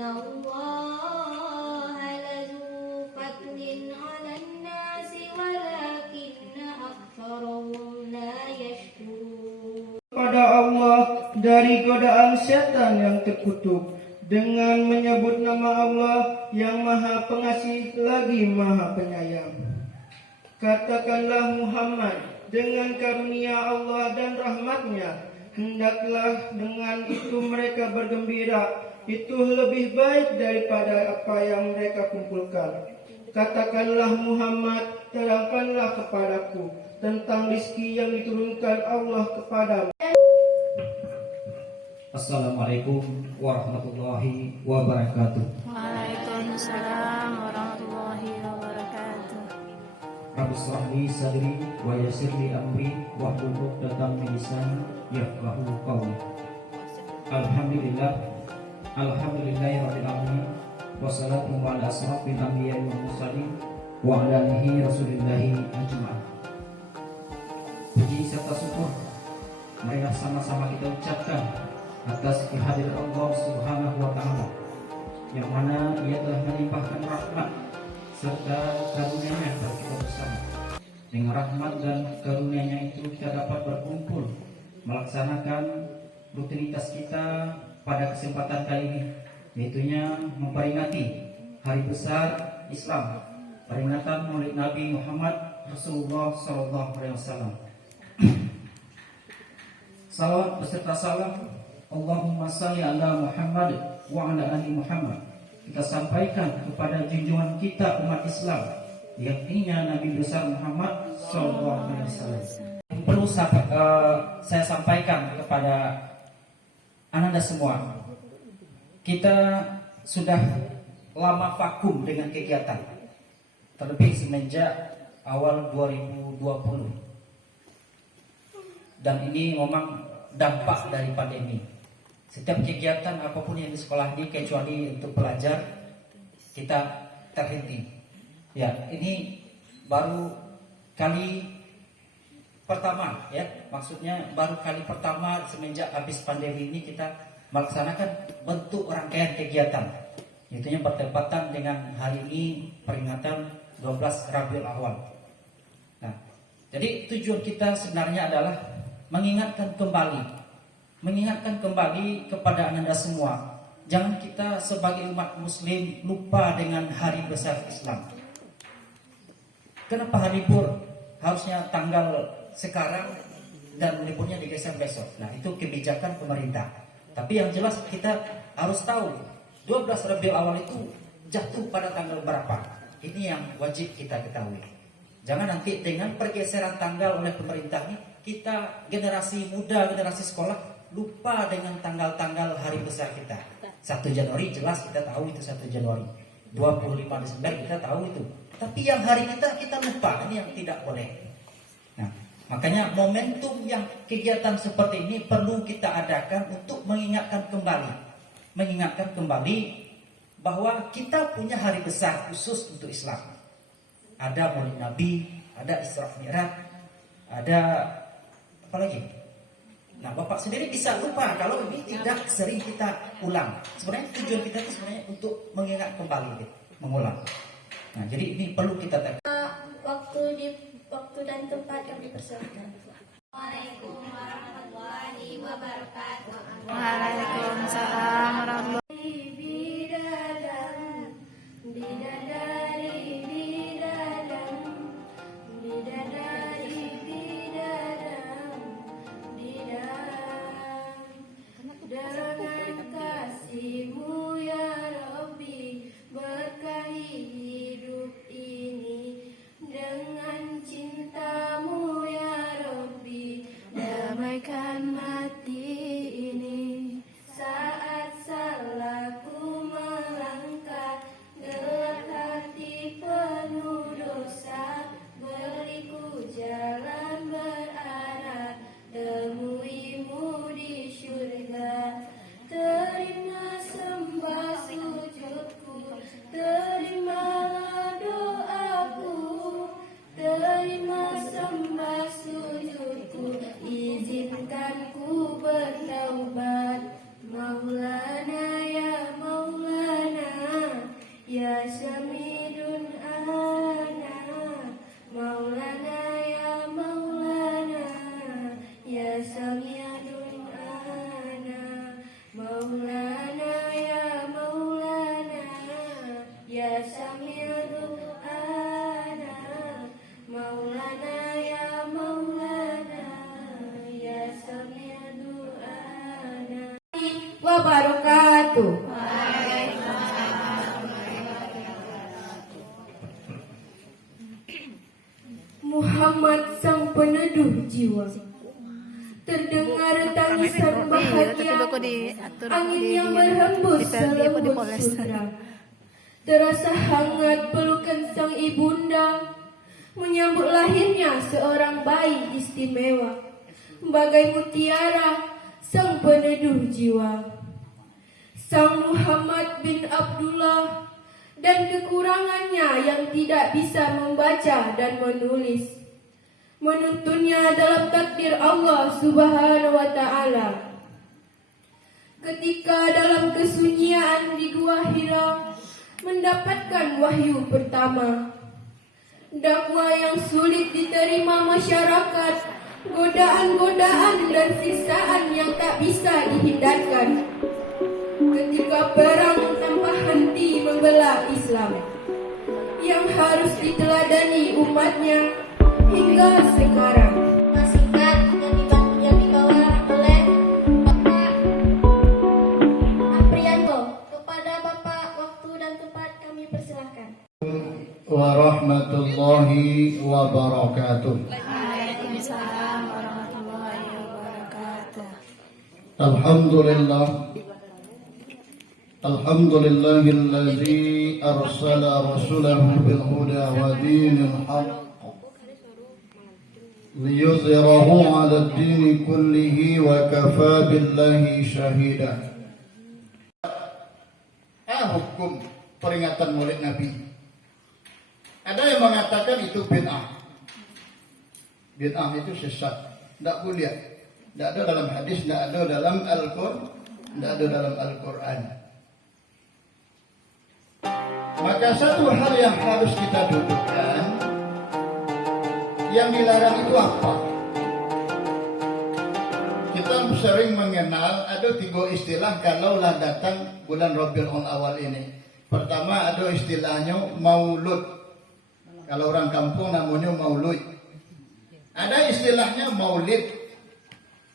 الله لذو فضل على الناس ولكن أكثرهم لا يشكرون. Pada Allah dari godaan setan yang terkutuk dengan menyebut nama Allah yang Maha Pengasih lagi Maha Penyayang. Katakanlah Muhammad, dengan karunia Allah dan rahmatnya, hendaklah dengan itu mereka bergembira. Itu lebih baik daripada apa yang mereka kumpulkan. Katakanlah Muhammad, terangkanlah kepadaku tentang rizki yang diturunkan Allah kepadamu. Assalamualaikum warahmatullahi wabarakatuh. Waalaikumsalam warahmatullahi wabarakatuh. Rabbi shrah li sadri wa yassir li amri wahlul 'uqdatam min lisani yafqahu qawli. Alhamdulillahirabbil alamin. Wassalatu ala asrofil anbiya'i wal mursalin wa ala alihi rasulillahi ajma'in. Puji serta syukur marilah sama-sama kita ucapkan atas kehadiran Allah Subhanahu wa taala, yang mana Ia telah melimpahkan rahmat serta karunia-Nya bagi kita bersama. Dengan rahmat dan karunia-Nya itu kita dapat berkumpul melaksanakan rutinitas kita pada kesempatan kali ini, yaitunya memperingati hari besar Islam, peringatan Maulid Nabi Muhammad Rasulullah SAW. Salawat beserta salam Allahumma salli ala Muhammad wa ala ali Muhammad kita sampaikan kepada junjungan kita umat Islam, yakni Nabi besar Muhammad SAW. Perlu saya sampaikan kepada Ananda semua, kita sudah lama vakum dengan kegiatan, terlebih semenjak awal 2020, dan ini memang dampak dari pandemi. Setiap kegiatan apapun yang di sekolah ini kecuali untuk pelajar kita terhenti. Ya, ini baru kali pertama, ya, maksudnya baru kali pertama semenjak habis pandemi ini kita melaksanakan bentuk rangkaian kegiatan, yaitu yang bertepatan dengan hari ini peringatan 12 Rabiul Awal. Nah, jadi tujuan kita sebenarnya adalah mengingatkan kembali kepada Anda semua. Jangan kita sebagai umat muslim lupa dengan hari besar Islam. Kenapa hari libur harusnya tanggal sekarang dan liburnya digeser besok? Nah, itu kebijakan pemerintah. Tapi yang jelas kita harus tahu 12 Rabiul Awal itu jatuh pada tanggal berapa. Ini yang wajib kita ketahui. Jangan nanti dengan pergeseran tanggal oleh pemerintah ini kita generasi muda, generasi sekolah lupa dengan tanggal-tanggal hari besar kita. 1 Januari jelas kita tahu itu 1 Januari. 25 Desember kita tahu itu. Tapi yang hari kita lupa, ini yang tidak boleh. Nah, makanya momentum yang kegiatan seperti ini perlu kita adakan untuk mengingatkan kembali bahwa kita punya hari besar khusus untuk Islam. Ada Maulid Nabi, ada Isra Mi'raj, ada apa lagi? Nah, Bapak sendiri bisa lupa kalau ini tidak sering kita ulang. Sebenarnya tujuan kita itu sebenarnya untuk mengingat kembali, mengulang. Nah, jadi ini perlu kita tahu. Waktu dan tempat yang dipersiapkan. Waalaikumsalam warahmatullahi Dengan kasih-Mu ya Rabbi, berkahi hidup ini. Dengan cinta-Mu ya Rabbi, damaikan hati ini. Saat salam Muhammad sang peneduh jiwa. Terdengar tangisan bahagia, angin yang berhembus selembut sutra. Terasa hangat pelukan sang ibunda, menyambut lahirnya seorang bayi istimewa. Bagai mutiara sang peneduh jiwa. Sang Muhammad bin Abdullah dan kekurangannya yang tidak bisa membaca dan menulis, menuntunnya dalam takdir Allah Subhanahu wa Ta'ala. Ketika dalam kesunyian di Gua Hira mendapatkan wahyu pertama, dakwah yang sulit diterima masyarakat, godaan-godaan dan siksaan yang tak bisa dihindarkan. Ketika perang tanpa henti membela Islam yang harus diteladani umatnya hingga sekarang. Singkat yang dibawa oleh Bapak Aprianto. Kepada Bapak, waktu dan tempat kami persilahkan. Warahmatullahi wabarakatuh. Waalaikumsalam warahmatullahi wabarakatuh. Alhamdulillah. Alhamdulillahilladzi arsala rasulahu bil huda wa dinil haqq liyuzhirahu 'ala ad-din kullihi wa kafa billahi shahida. Hukum peringatan Maulid Nabi. Ada yang mengatakan itu bid'ah. Bid'ah itu sesat, tidak boleh. Tidak ada dalam hadis, tidak ada dalam Al-Qur'an, tidak ada dalam Al-Quran. Maka satu hal yang harus kita dudukkan, yang dilarang itu apa? Kita sering mengenal ada 3 istilah kalaulah datang bulan Rabiul Awal ini. Pertama ada istilahnya maulud. Kalau orang kampung namanya maulud. Ada istilahnya maulid.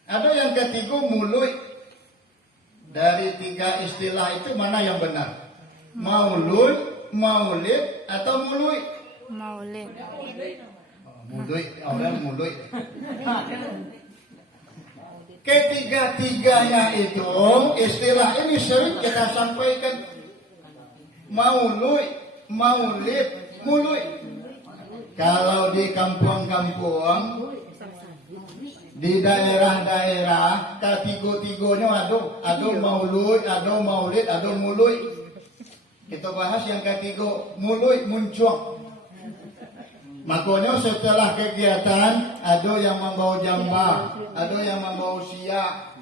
Ada yang ketiga mulud. Dari 3 istilah itu mana yang benar? Maulud, maulid atau mulud? Maulid. Mulud, orang mulud. Ketiga-tiganya itu istilah ini sering kita sampaikan. Maulud, maulid, mulud. Kalau di kampung-kampung, di daerah-daerah, ketiga-tiganya ada maulud, ada maulid, ada mulud. Kita bahas yang ketiga, mulud muncul. Makanya setelah kegiatan, ada yang membawa jambah, ada yang membawa siap.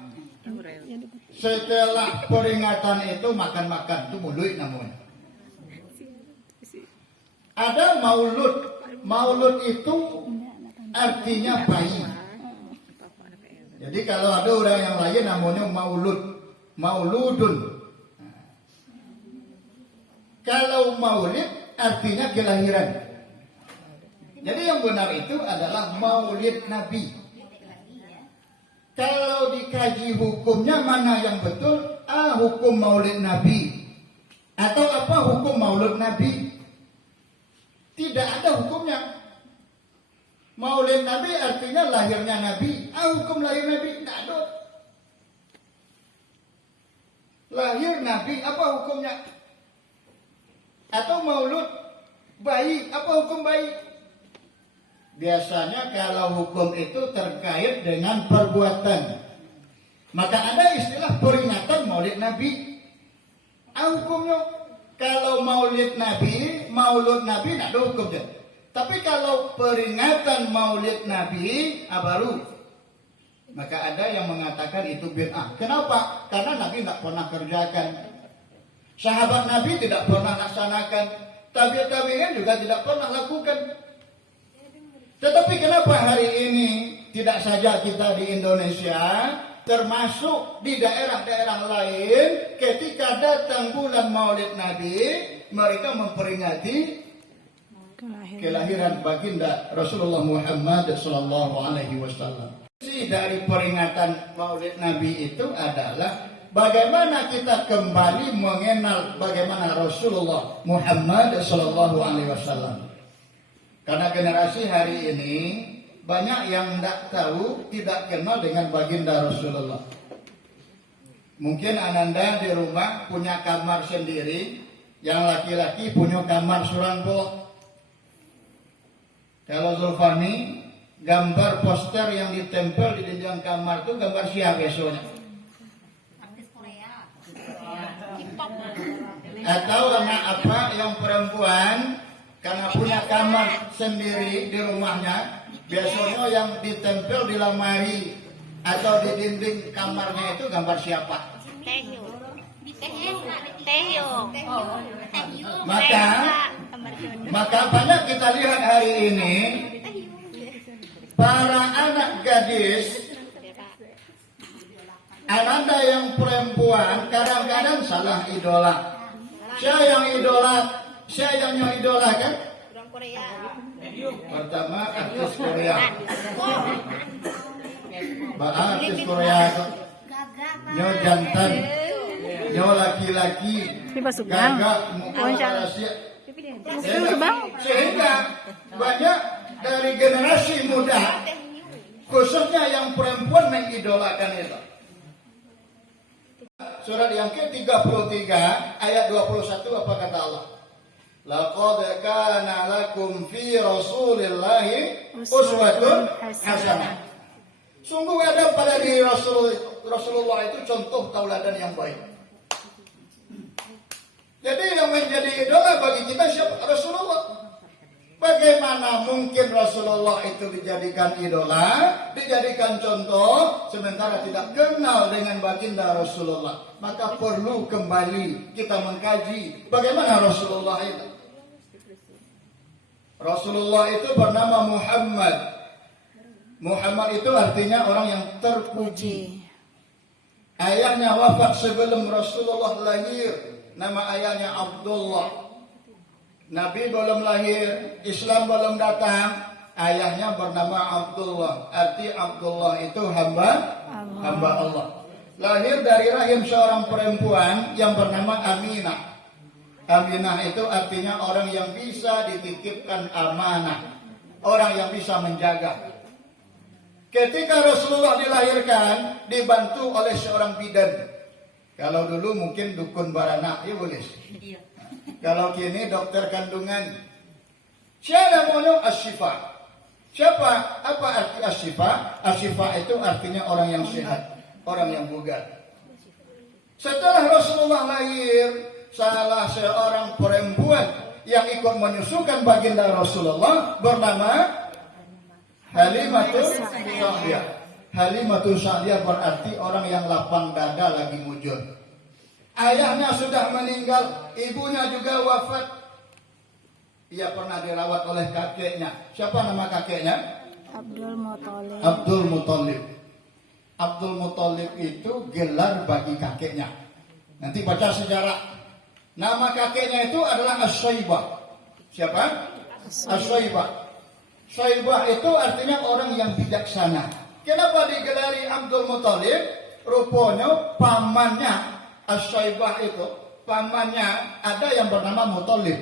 Setelah peringatan itu makan-makan, itu mulud namanya. Ada maulud. Maulud itu artinya bayi. Jadi kalau ada orang yang lain namanya maulud, mauludun. Kalau maulid artinya kelahiran. Jadi yang benar itu adalah maulid Nabi. Kalau dikaji hukumnya mana yang betul? Hukum maulid Nabi. Atau apa hukum maulid Nabi? Tidak ada hukumnya. Maulid Nabi artinya lahirnya Nabi. Hukum lahir Nabi tidak ada. Lahir Nabi apa hukumnya? Atau maulud bayi, apa hukum bayi? Biasanya kalau hukum itu terkait dengan perbuatan, maka ada istilah peringatan maulid Nabi. Hukumnya kalau maulid Nabi, maulud Nabi tidak ada hukumnya. Tapi kalau peringatan maulid Nabi baru, maka ada yang mengatakan itu bid'ah. Kenapa? Karena Nabi tidak pernah kerjakan. Sahabat Nabi tidak pernah laksanakan, tabi'in juga tidak pernah lakukan. Tetapi kenapa hari ini tidak saja kita di Indonesia, termasuk di daerah-daerah lain, ketika datang bulan Maulid Nabi, mereka memperingati kelahiran baginda Rasulullah Muhammad SAW. Dari peringatan Maulid Nabi itu adalah bagaimana kita kembali mengenal bagaimana Rasulullah Muhammad SAW. Karena generasi hari ini banyak yang tidak tahu, tidak kenal dengan baginda Rasulullah. Mungkin Ananda di rumah punya kamar sendiri, yang laki-laki punya kamar surangko. Kalau Zulfani, gambar poster yang ditempel di dinding kamar itu gambar siapa besoknya? Atau anak apa yang perempuan karena punya kamar sendiri di rumahnya, biasanya yang ditempel di lemari atau di dinding kamarnya itu gambar siapa? Maka banyak kita lihat hari ini para anak gadis, ananda yang perempuan kadang-kadang salah idola. Siapa yang idola kan? Pertama artis Korea. Artis Korea itu nyo jantan, nyo laki-laki, gagah muka Malaysia. Sehingga banyak dari generasi muda, khususnya yang perempuan mengidolakan itu. Surat yang ke-33 ayat 21 apa kata Allah? Laqad kana lakum fi Rasulillahi uswatun hasanah. Sungguh ada pada diri Rasulullah itu contoh tauladan yang baik. Jadi yang menjadi idola bagi kita siapa? Rasulullah. Bagaimana mungkin Rasulullah itu dijadikan idola, dijadikan contoh, sementara tidak kenal dengan baginda Rasulullah? Maka perlu kembali kita mengkaji bagaimana Rasulullah itu. Rasulullah itu bernama Muhammad. Muhammad itu artinya orang yang terpuji. Ayahnya wafat sebelum Rasulullah lahir. Nama ayahnya Abdullah. Nabi belum lahir, Islam belum datang, ayahnya bernama Abdullah. Arti Abdullah itu hamba Allah. Lahir dari rahim seorang perempuan yang bernama Aminah. Aminah itu artinya orang yang bisa dititipkan amanah, orang yang bisa menjaga. Ketika Rasulullah dilahirkan, dibantu oleh seorang bidan. Kalau dulu mungkin dukun baranak, ya boleh. Kalau kini dokter kandungan. Siapa namanya Asyifa? Siapa? Apa arti Asyifa? Asyifa itu artinya orang yang sehat, orang yang bugar. Setelah Rasulullah lahir, salah seorang perempuan yang ikut menyusukan baginda Rasulullah bernama Halimatus Sa'diyah. Halimatus Sa'diyah berarti orang yang lapang dada lagi mujur. Ayahnya sudah meninggal, ibunya juga wafat. Ia pernah dirawat oleh kakeknya. Siapa nama kakeknya? Abdul Muthalib. Abdul Muthalib. Abdul Muthalib itu gelar bagi kakeknya. Nanti baca sejarah. Nama kakeknya itu adalah As-Syaibah. Siapa? As-Syaibah. Syaibah itu artinya orang yang bijaksana. Kenapa digelari Abdul Muthalib? Rupanya pamannya As-Syaibah itu, pamannya ada yang bernama Muthalib.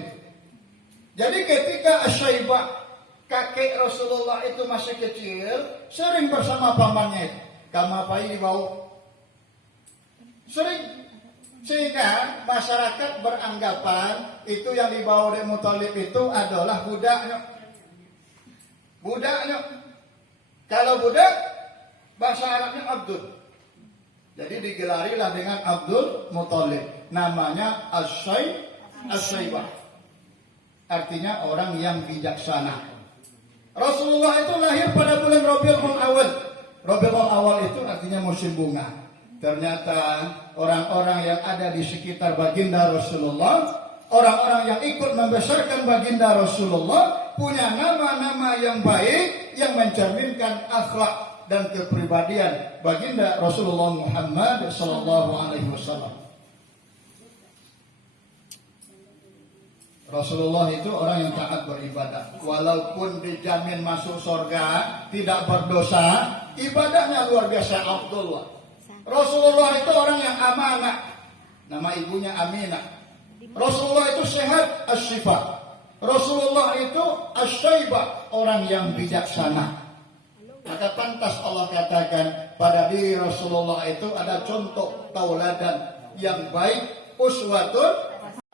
Jadi ketika As-Syaibah, kakek Rasulullah itu masih kecil, sering bersama pamannya itu. Kamapai dibawa. Sering. Sehingga masyarakat beranggapan itu yang dibawa oleh Muthalib itu adalah budaknya. Budaknya. Kalau budak, bahasa Arabnya Abdul. Jadi digelarilah dengan Abdul Muthalib. Namanya As-Syaibah. Artinya orang yang bijaksana. Rasulullah itu lahir pada bulan Rabiul Awal. Rabiul Awal itu artinya musim bunga. Ternyata orang-orang yang ada di sekitar baginda Rasulullah, orang-orang yang ikut membesarkan baginda Rasulullah, punya nama-nama yang baik yang mencerminkan akhlak dan kepribadian baginda Rasulullah Muhammad sallallahu alaihi wasallam. Rasulullah itu orang yang taat beribadah. Walaupun dijamin masuk surga, tidak berdosa, ibadahnya luar biasa Abdullah. Rasulullah itu orang yang amanah. Nama ibunya Aminah. Rasulullah itu sehat, Asyifa. Rasulullah itu asy-syaibah, orang yang bijaksana. Maka pantas Allah katakan pada diri Rasulullah itu ada contoh tauladan yang baik, uswatun,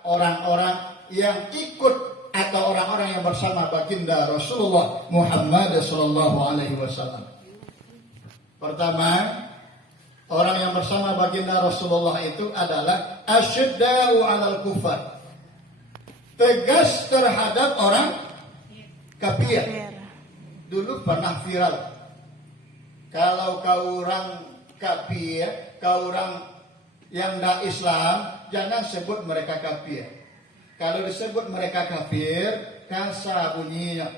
orang-orang yang ikut atau orang-orang yang bersama baginda Rasulullah Muhammad sallallahu alaihi wasallam. Pertama, orang yang bersama baginda Rasulullah itu adalah asyidda'u 'alal kufar. Tegas terhadap orang kafir. Dulu pernah viral. Kalau kau orang kafir, kau orang yang tidak Islam, jangan sebut mereka kafir. Kalau disebut mereka kafir, kasar bunyinya.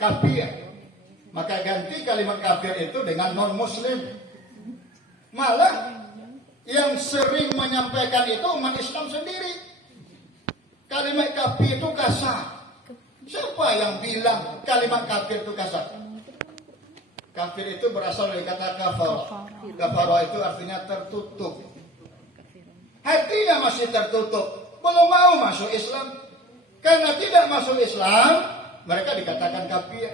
Kafir. Maka ganti kalimat kafir itu dengan non-muslim. Malah yang sering menyampaikan itu umat Islam sendiri. Kalimat kafir itu kasar. Siapa yang bilang kalimat kafir itu kasar? Kafir itu berasal dari kata kafar. Kafar itu artinya tertutup. Hatinya masih tertutup, belum mau masuk Islam. Karena tidak masuk Islam, mereka dikatakan kafir.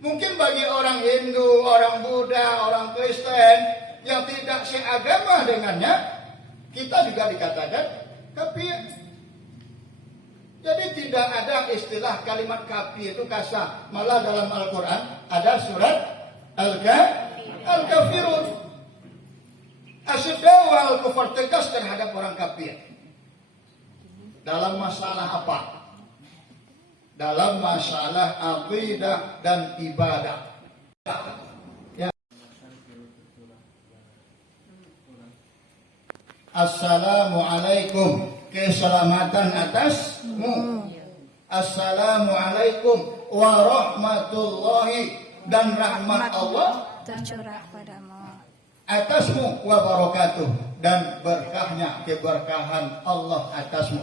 Mungkin bagi orang Hindu, orang Buddha, orang Kristen yang tidak seagama dengannya, kita juga dikatakan kafir. Jadi tidak ada istilah kalimat kafir itu kasar. Malah dalam Al-Quran ada surat Al-Kafirun. Asyidda'u 'alal kufar, tegas terhadap orang kafir. Dalam masalah apa? Dalam masalah aqidah dan ibadah. Ya. Assalamualaikum, keselamatan atasmu. Assalamualaikum warahmatullahi, dan rahmat Allah tercurah padamu. atasmu, wa barakatuh, dan berkahnya, keberkahan Allah atasmu.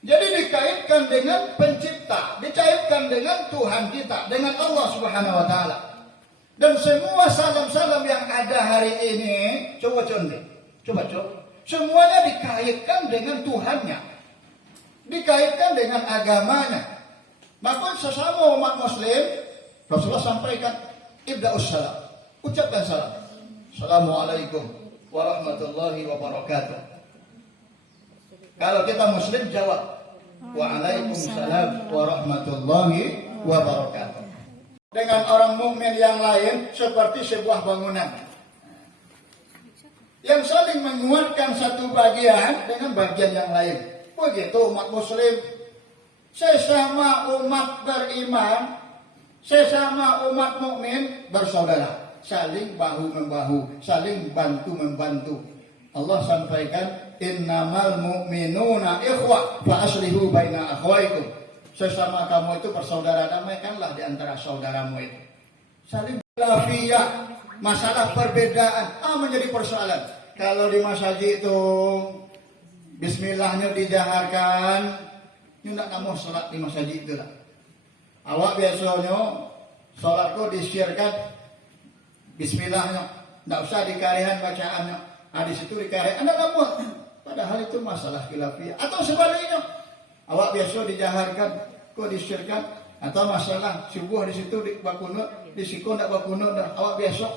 Jadi dikaitkan dengan pencipta, dikaitkan dengan Tuhan kita, dengan Allah Subhanahu wa taala. Dan semua salam-salam yang ada hari ini, coba. Semuanya dikaitkan dengan Tuhannya. Dikaitkan dengan agamanya. Maka sesama umat muslim, Rasulullah sampaikan, ibda'us salam, ucapkan salam. Assalamualaikum warahmatullahi wabarakatuh. Kalau kita muslim jawab, waalaikumsalam warahmatullahi wabarakatuh. Dengan orang mukmin yang lain seperti sebuah bangunan yang saling menguatkan satu bagian dengan bagian yang lain. Begitu umat muslim, sesama umat beriman, sesama umat mukmin bersaudara, saling bahu membahu, saling bantu membantu. Allah sampaikan, innamal mu'minuna ikhwah fa aslihu baina akhwaikum. Sesama kamu itu bersaudara, damaikanlah di antara saudaramu itu. Saling lafiyah, masalah perbedaan menjadi persoalan. Kalau di masjid itu bismillahnya dijaharkan, ini tidak kamu sholat di masjid itu lah. Awak biasanya sholatku disiarkan bismillahnya, tidak usah dikarihan bacaannya. Di situ dikarihan, anda kamu. Padahal itu masalah khilafiyah. Atau sebaliknya, awak biasa dijaharkan, kok disiarkan. Atau masalah subuh di situ bakunut, di siku tidak bakunut, awak biasa.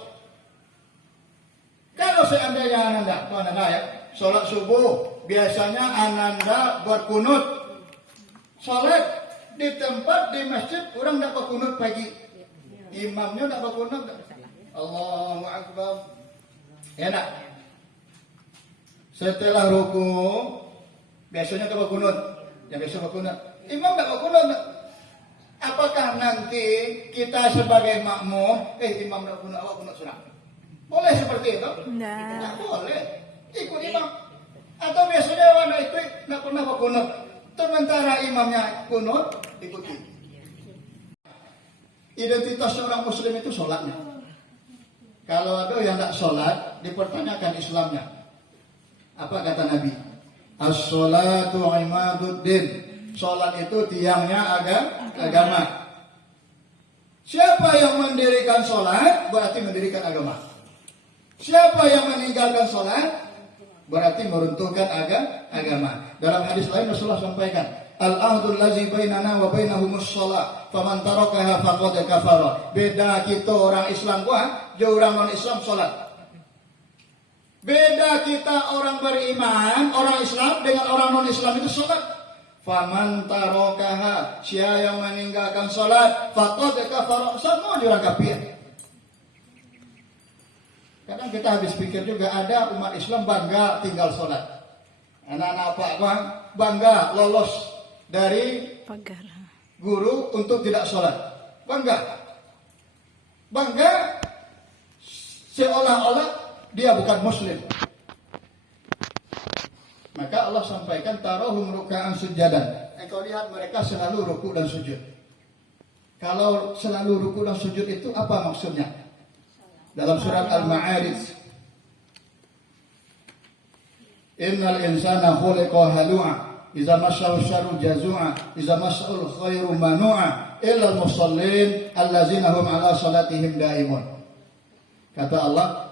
Kalau seandainya ananda, ya, sholat subuh biasanya ananda berkunut. Sholat di tempat di masjid orang tidak berkunut pagi, imamnya tidak berkunut. Allahu Akbar. Enak. Setelah ruku biasanya kita berkunut, yang biasa berkunut. Imam tidak berkunut. Apakah nanti kita sebagai makmum, imam tidak kunut, awak kunut sunnah? Boleh seperti itu? Tidak boleh. Ikut imam. Atau biasanya orang itu tidak pernah berkunut. Sementara imamnya kunut, ikuti. Identitas orang muslim itu sholatnya. Kalau ada yang tidak sholat, dipertanyakan Islamnya. Apa kata Nabi? As-sholatu imaduddin. Sholat itu tiangnya agama. Siapa yang mendirikan sholat, berarti mendirikan agama. Siapa yang meninggalkan sholat, berarti meruntuhkan agama. Dalam hadis lain Rasulullah sampaikan, al-ahdul ladzi bainana wa bainahumus shalah, faman tarakaha faqad kafara. Beda kita orang Islam jeung orang non-Islam salat. Beda kita orang beriman, orang Islam dengan orang non-Islam itu salat. Faman tarakaha, siapa yang meninggalkan salat, faqad kafara, semua orang kafir. Kadang kita habis pikir juga ada umat Islam bangga tinggal sholat. Anak-anak Pak Bang bangga lolos dari Pagar. guru untuk tidak sholat. Bangga. Bangga seolah-olah dia bukan muslim. Maka Allah sampaikan tarohum ruka'an sujadan. Engkau lihat mereka selalu ruku dan sujud. Kalau selalu ruku dan sujud itu apa maksudnya? Dalam surat Al-Ma'arij, innal insana khuliqa halu'a idza massahu syarru jazu'a idza massahu khairu manu'a illa al-musallin allazina hum 'ala salatihim daimun. Kata Allah,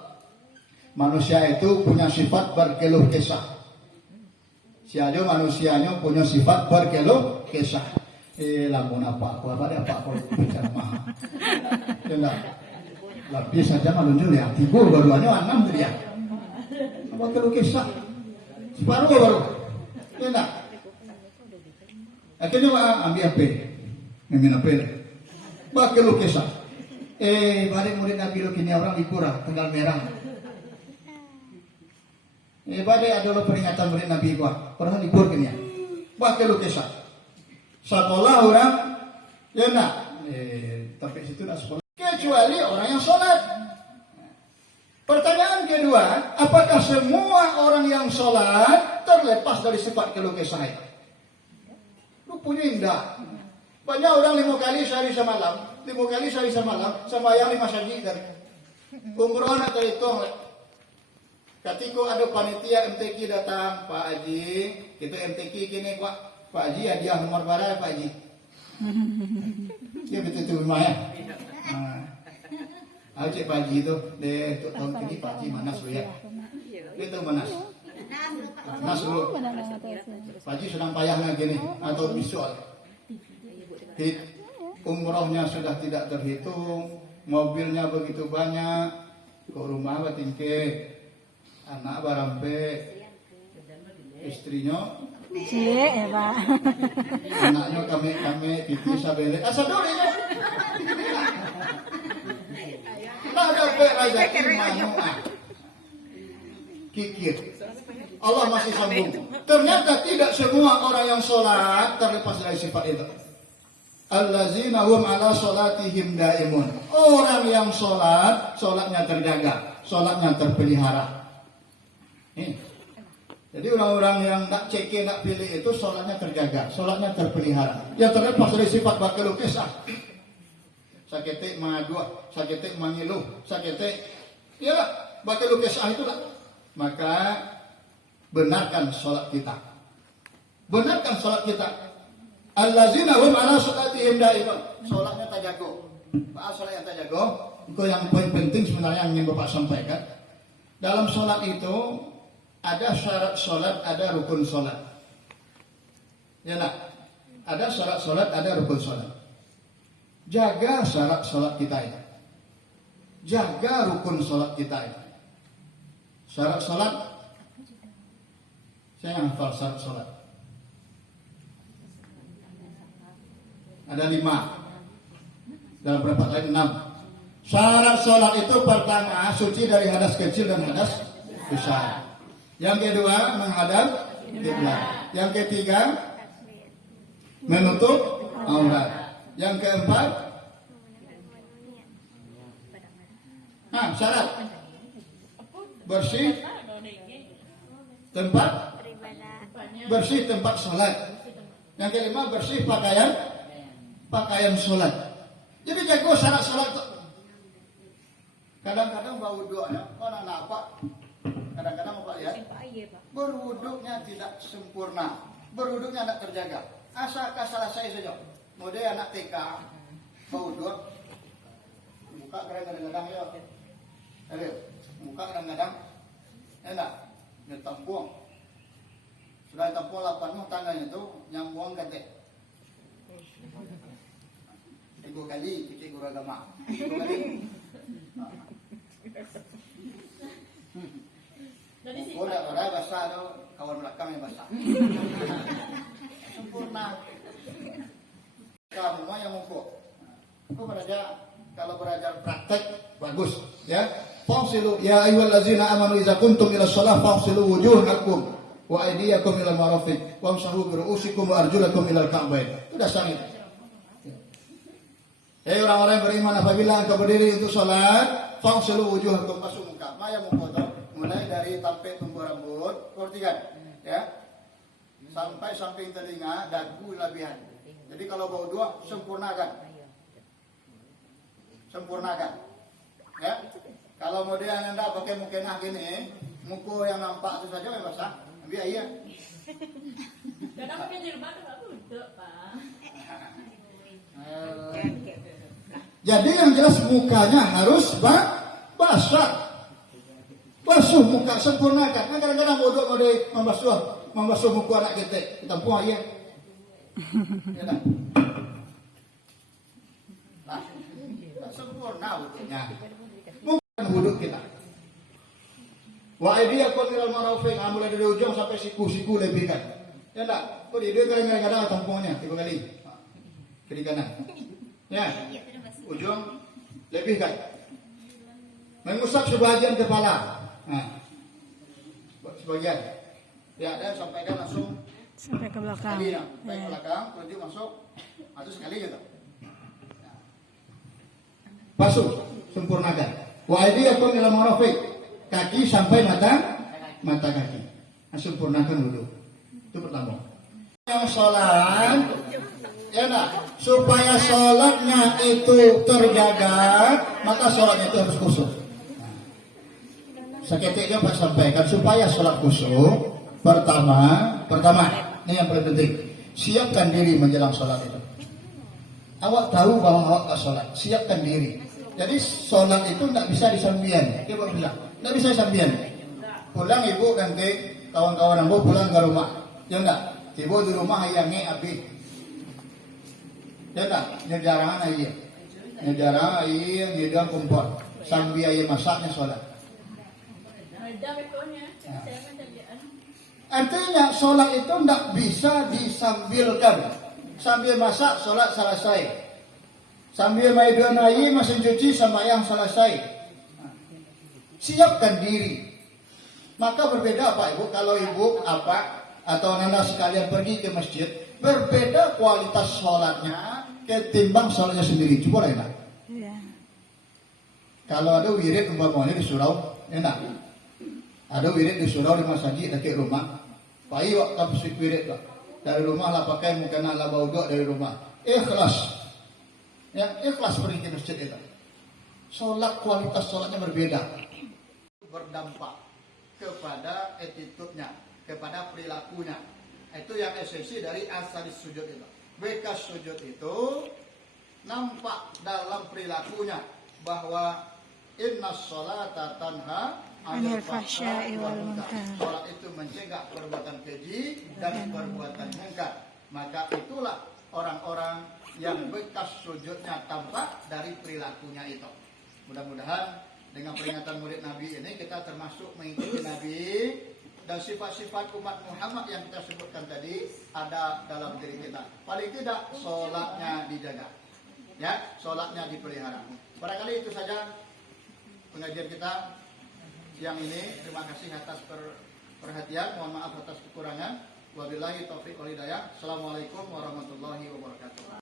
manusia itu punya sifat berkeluh kesah. Siapa manusianya punya sifat berkeluh kesah. Lamun apa ada apa bicara mah. Dengar. Lebih saja malunjul ya, tidur dua-duanya 6 dia. Apa keluh kesah? Separuh baru. Enak. Akhirnya ambil apa? Ngambil apa? Bah keluh kesah. Balik murid Nabi lo kini orang dipura, tanggal merah. Balik adalah peringatan murid Nabi gua. Orang libur kini ya. Bah keluh kesah. Sekolah orang, ya nak. Tapi situ dah sekolah. Kecuali orang yang sholat. Pertanyaan kedua, apakah semua orang yang sholat terlepas dari sifat keluh kesah? Rupanya enggak. Banyak orang 5 kali sehari semalam, 5 kali sehari semalam, sembahyang 5 saji dari umroh nak terhitung. Ketika ada panitia MTQ datang, Pak Haji, kita MTQ kini Pak Haji hadiah nomor berapa Pak Haji? Dia betul-betul lumayan. Cik Pak Haji itu, untuk tahun ini Pak Haji manas dulu ya. Itu manas. Manas dulu. Pak Haji sedang payahnya gini, atau visual. Umrohnya sudah tidak terhitung, mobilnya begitu banyak, ke rumah batingke, anak barampe, istrinya, Cie ya Pak. anaknya kami pipi sabele, asa dulu ya. Nah ada rezeki manuah, kikir. Allah masih sambung. Ternyata tidak semua orang yang sholat terlepas dari sifat itu. Allazina hum ala sholatihim daimun. Orang yang sholat, sholatnya terjaga, sholatnya terpelihara. Jadi orang-orang yang nak ceke, nak pilih itu sholatnya terjaga, sholatnya terpelihara. Yang terlepas dari sifat bakal kisah. Saketek madua, saketek mangilu, saketek, iyalah bakal kisah itu lah. Maka benarkan sholat kita. Benarkan sholat kita. Allazina hum ala sholatihim daimun. Sholatnya tak jago. Pak sholat yang tak jago. Itu yang poin penting sebenarnya yang ingin Bapak sampaikan. Dalam sholat itu ada syarat sholat, ada rukun sholat. Ya nak? Ada syarat sholat, ada rukun sholat. Jaga syarat sholat kita ini. Jaga rukun sholat kita ini. Syarat sholat, saya yang hafal syarat sholat. Ada 5. Dalam beberapa lain 6. Syarat sholat itu pertama suci dari hadas kecil dan hadas besar. Yang kedua menghadap kiblat. Yang ketiga menutup aurat. Yang keempat, syarat bersih tempat sholat. Yang kelima bersih pakaian sholat. Jadi jago syarat sholat. Kadang-kadang bau doanya mana apa? Kadang-kadang Bapak lihat berwuduknya tidak sempurna, berwuduknya tidak terjaga. Asal salah saya saja. Model anak TK bau dua, muka kadang-kadang ya, muka kadang-kadang enak. Ngetempung. Sudah ditempung lah penuh tangannya itu, nyambung kate. 3 kali cuci guru agama. 3 kali. Udah basah tuh, kawan belakang yang basah. Sempurna. Kamu mah yang mukul. Kau kalau belajar praktek bagus, ya. Fasilu ya ayyuhallazina amanu idza kuntum ila shalah fasilu wujuhakum wa aydiyakum ila marafiq wamsahu bi ru'usikum wa arjulakum ila al-ka'bayn. Itu dasarnya. Hei orang-orang yang beriman, apabila engkau berdiri untuk salat, fasilu wujuhakum, basuh muka. Maya mukul mulai dari tampik tumbuh rambut, perhatikan, ya. Sampai samping telinga, dagu lebihan. Jadi kalau bau dua, sempurnakan. Ya. Kalau mau dia anda pakai mukenah gini, muku yang nampak itu saja yang basah. Biar iya. Kadang pakai jilbab enggak butuh, Pak. Jadi yang jelas mukanya harus basah. Basuh muka, sempurnakan. Kan kadang-kadang bodoh mau dia membasuh muka anak kita. Kita puas ya. Ya tak? Nah, sempurna wuduknya. Bukan wuduk kita. Wa aydiyakum ilal marafiq, mulai dari ujung sampai siku-siku lebihkan. Ya tak? Kok dia kadang-kadang tampungnya 3 kali. Kiri kanan. Ya. Ujung lebihkan. Mengusap sebagian kepala. Nah. Sebagian. Ya, dan sampaikan langsung Sampai ke belakang. sekali ya. Sampai ke belakang, lanjut masuk. Atau sekali gitu. Basuh, sempurnakan. Wa aydiyakum ila marafiq. Kaki sampai mata kaki. Sempurnakan dulu. Itu pertama. Yang sholat, ya nak, supaya sholatnya itu terjaga, maka sholatnya itu harus khusyuk. Seketiknya Pak sampaikan supaya sholat khusyuk. Pertama, ini yang paling penting. Siapkan diri menjelang sholat itu. Awak tahu bahwa awak tak sholat, siapkan diri. Jadi sholat itu tidak bisa disambian. Coba bilang, tidak bisa disambian. Pulang ibu ganti kawan-kawan ibu pulang ke rumah, ya enggak? Ibu di rumah hayangnya api, ya enggak? Nyejarang air, nyedang kompor, sambil air masaknya sholat. Artinya sholat itu tidak bisa disambilkan. Sambil masak sholat selesai. Sambil maiduan air mesin cuci sembahyang selesai. Siapkan diri. Maka berbeda Pak Ibu kalau ibu atau nana sekalian pergi ke masjid, berbeda kualitas sholatnya ketimbang sholatnya sendiri. Coba enak. Iya. Kalau ada wirid umpamanya di surau, enak. Ada wirid di surau di masjid dekat rumah. Pak Ibu kapsik wirid lah. Dari rumah lah pakai mukena lah baudok dari rumah. Ikhlas. Ya, ikhlas pergi ke masjid itu. Sholat, kualitas sholatnya berbeda. Berdampak kepada attitude-nya, kepada perilakunya. Itu yang esensi dari asal sujud itu. Bekas sujud itu nampak dalam perilakunya bahwa inna sholata tanha anil fahsya'i wal munkar. Sholat itu mencegah perbuatan keji dan perbuatan munkar. Maka itulah orang-orang yang bekas sujudnya tampak dari perilakunya itu. Mudah-mudahan dengan peringatan Maulid Nabi ini kita termasuk mengikuti Nabi dan sifat-sifat umat Muhammad yang kita sebutkan tadi ada dalam diri kita. Paling tidak sholatnya dijaga, ya, sholatnya dipelihara. Barangkali itu saja pengajian kita siang ini. Terima kasih atas perhatian. Mohon maaf atas kekurangan. Wabillahi taufiq wal hidayah. Assalamualaikum warahmatullahi wabarakatuh.